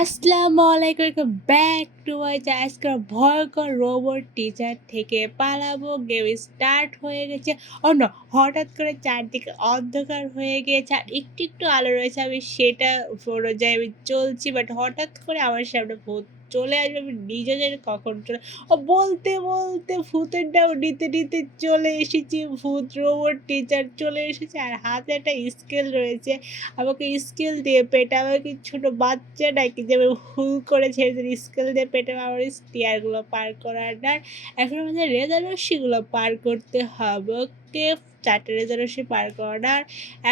আসসালামু আলাইকুম, welcome back to my channel. আজকে ভয়ঙ্কর রোবট টিচার থেকে পালাবো গেম স্টার্ট হয়ে গেছে। অন্য হঠাৎ করে চারদিকে অন্ধকার হয়ে গিয়েছে, আর একটু একটু আলো রয়েছে। আমি সেটা অনুযায়ী আমি চলছি, বাট হঠাৎ করে আমার সামনে ভূত চলে আসবে। আমি নিজে জানি কখন চলে বলতে বলতে ভূতের নাম নিতে নিতে চলে এসেছি। ভূত রোবট টিচার চলে এসেছে, আর হাতে একটা স্কেল রয়েছে। আমাকে স্কেল দিয়ে পেটাবে কি ছোট বাচ্চা নাকি যে আমি ভুল করে ছেড়ে দিই স্কেল দিয়ে পেটাবে আমার স্টিয়ারগুলো পার করার। আর এখন আমাদের রেজাল্টগুলো পার করতে হবে। ওকে, 4টে রেজাল্ট পার করার।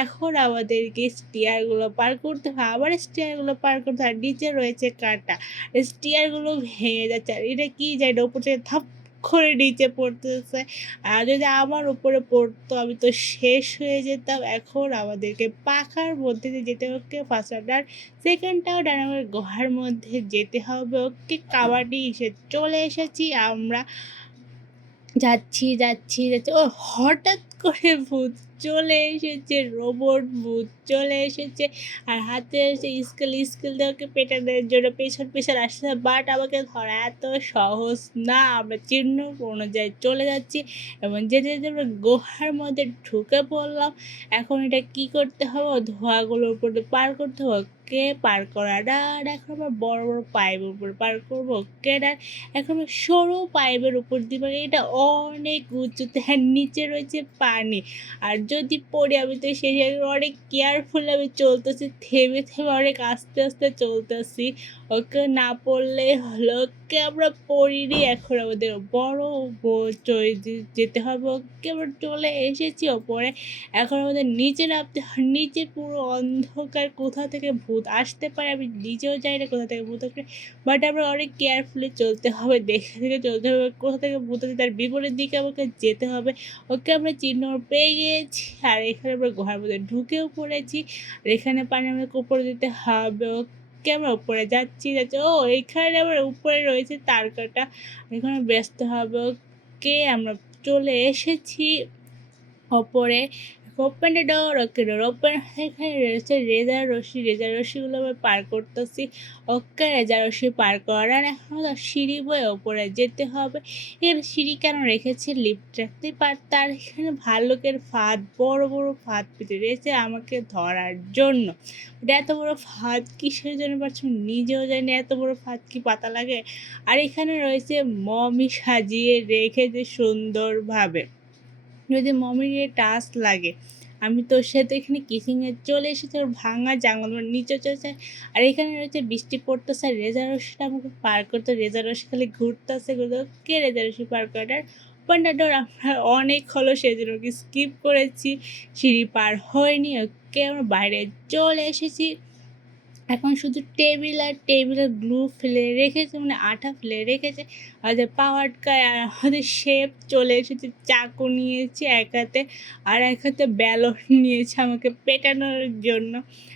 এখন আমাদেরকে স্টিয়ারগুলো পার করতে হবে, আবার স্টিয়ারগুলো পার করতে হয়। নিচে রয়েছে কাঁটা, স্টিয়ারগুলো ভেঙে যাচ্ছে। আর এটা কি যায় না, উপর থেকে থাপ করে নিচে পড়তেছে। আর যদি আমার উপরে পড়তো আমি তো শেষ হয়ে যেতাম। এখন আমাদেরকে পাখার মধ্যে দিয়ে যেতে হচ্ছে ফার্স্ট আর সেকেন্ডটাও ডায়নামের গুহার মধ্যে যেতে হবে। ওকে, কাবাডি চলে এসেছি আমরা। যাচ্ছি যাচ্ছি যাচ্ছি, ও হঠাৎ করে ভূত চলে এসেছে, রোবট ভূত চলে এসেছে। আর হাতে এসে স্কেল দিয়ে ওকে পেটানোর জন্য পেছন পেছন আসছে, বাট আমাকে ধরা এত সহজ না। আমরা চিহ্ন অনুযায়ী চলে যাচ্ছি এবং যেতে যেতে আমরা গুহার মধ্যে ঢুকে পড়লাম। এখন এটা কি করতে হবে, ধোঁয়াগুলোর উপর দিয়ে পার করতে হবে। ওকে, পার করার আর এখন আমরা বড় বড় পাইপের উপর পার করবো। ওকে, এখন সরু পাইপের উপর দিবে, এটা অনেক উঁচুতে, আর নিচে রয়েছে পানি। আর যদি পড়ি আমি তো সেই অনেক কেয়ারফুল আমি চলতেছি, থেমে থেমে অনেক আস্তে আস্তে চলতেছি। ওকে, না পড়লে হলো। ওকে, আমরা পড়িনি। এখন আমাদের বড় যেতে হবে। ওকে, আমরা চলে এসেছি ওপরে। এখন আমাদের নিচে নামতে হয়। নিচে পুরো অন্ধকার, কোথা থেকে ভূত আসতে পারে আমি নিজেও জানি না কোথা থেকে ভূত আসবে, বাট আমরা অনেক কেয়ারফুলি চলতে হবে, দেখে দেখে চলতে হবে। কোথা থেকে ভূত আছে তার বিপরীত দিকে আমাকে যেতে হবে। ওকে, আমরা চিহ্ন পেয়ে গিয়েছি, আর এখানে আমরা গুহার মধ্যে ঢুকেও পড়েছি। আর এখানে পানি আমাকে উপরে দিতে হবে। ওকে, আমরা উপরে যাচ্ছি যাচ্ছি, ও এখানে আবার উপরে রয়েছে তার কাটা, এখানে ব্যস্ত হবে। ওকে, আমরা চলে এসেছি ওপরে। Open the door. Okay, door open. এখানে রয়েছে রেজার রশ্মিগুলো আমরা পার করতেছি। ওকে, রেজার রশ্মি পার করার এখন সিঁড়ি বয়ে ওপরে যেতে হবে। এখানে সিঁড়ি কেন রেখেছে, লিফট রাখতে পারতার। এখানে ভাল্লুকের ফাঁদ, বড় বড় ফাঁদ পেতে রয়েছে আমাকে ধরার জন্য। এত বড় ফাঁদ কিসের জন্য পারছি নিজেও জানি না, এত বড় ফাঁদ কি পাতা লাগে। আর এখানে রয়েছে মমি সাজিয়ে রেখেছে সুন্দরভাবে, যদি মমির টাচ লাগে। আমি তো সে তো এখানে কিসিংয়ে চলে এসেছে, ওর ভাঙা জানলা নিচে চলেছে। আর এখানে রয়েছে বৃষ্টি পড়তেছে, রেজারসিটা আমাকে পার করতে, রেজারসি খালি ঘুরতেছে কে রেজারসি পার করার পয়েন্টার ডোর আমরা অনেক হলো, সেই জন্য ওকে স্কিপ করেছি, সিঁড়ি পার হয়নি। ওকে, আমরা বাইরে চলে এসেছি। এখন শুধু টেবিলের গ্লু ফেলে রেখেছে, মানে আঠা ফেলে রেখেছে। আমাদের পাওয়ার কার আর আমাদের শেপ চলে এসেছে। চাকু নিয়েছে এক হাতে, আর এক হাতে ব্যালন নিয়েছে আমাকে পেটানোর জন্য।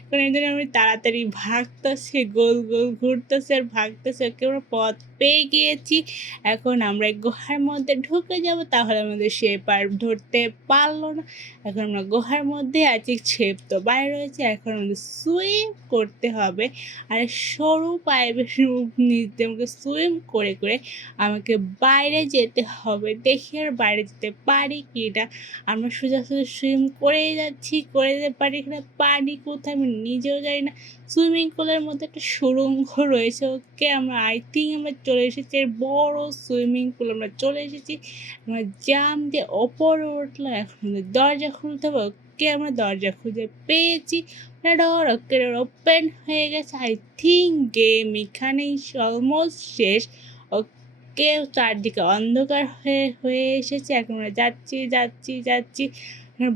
কারণ এই জন্য আমি তাড়াতাড়ি ভাগতেছি, গোল গোল ঘুরতেছে আর ভাগতেছে। ওকে, আমরা পথ পেয়ে গিয়েছি। এখন আমরা এই গুহার মধ্যে ঢুকে যাব, তাহলে আমাদের শেপ আর ধরতে পারলো না। এখন আমরা গুহার মধ্যে আছি, শেপ তো বাইরে রয়েছে। এখন আমাদের সুইম করতে হবে, আর সরু পাইপের নিচে আমাকে সুইম করে করে আমাকে বাইরে যেতে হবে। দেখি আর বাইরে যেতে পারি কি এটা। আমরা সোজা সোজা সুইম করেই যাচ্ছি, করে যেতে পারি। এখানে পানি কোথায় আমি নিজেও জানি না। সুইমিং পুলের মধ্যে একটা সুড়ঙ্গ রয়েছে। ওকে, আমরা আই থিঙ্ক আমরা চলে এসেছি, বড় সুইমিং পুল আমরা চলে এসেছি। আমরা জাম দিয়ে ওপরে উঠলাম, এখন দরজা খুলতে হবে। ওকে, আমরা দরজা খুঁজে পেয়েছি। ডোর ওকে, ডোর ওপেন হয়ে গেছে। আই থিঙ্ক গেম এখানেই অলমোস্ট শেষ। ওকে, চারদিকে অন্ধকার হয়ে হয়ে এসেছে। এখন আমরা যাচ্ছি যাচ্ছি যাচ্ছি,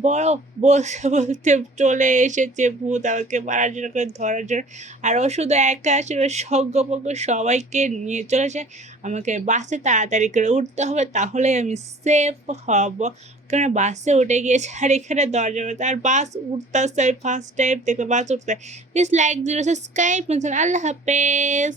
বড় বলতে বলতে চলে এসেছে ভূত আমাকে মারার জন্য, করে ধরার জন্য। আর ও শুধু একা আসলে সজ্ঞপজ্ঞ সবাইকে নিয়ে চলেছে। আমাকে বাসে তাড়াতাড়ি করে উঠতে হবে, তাহলেই আমি সেফ হব। কারণ বাসে উঠে গিয়েছে, আর এখানে দরজা মতো, আর বাস উঠতেছে। আমি ফার্স্ট টাইম দেখে বাস উঠতে। Please like, zero, subscribe. আল্লাহ হাফেজ।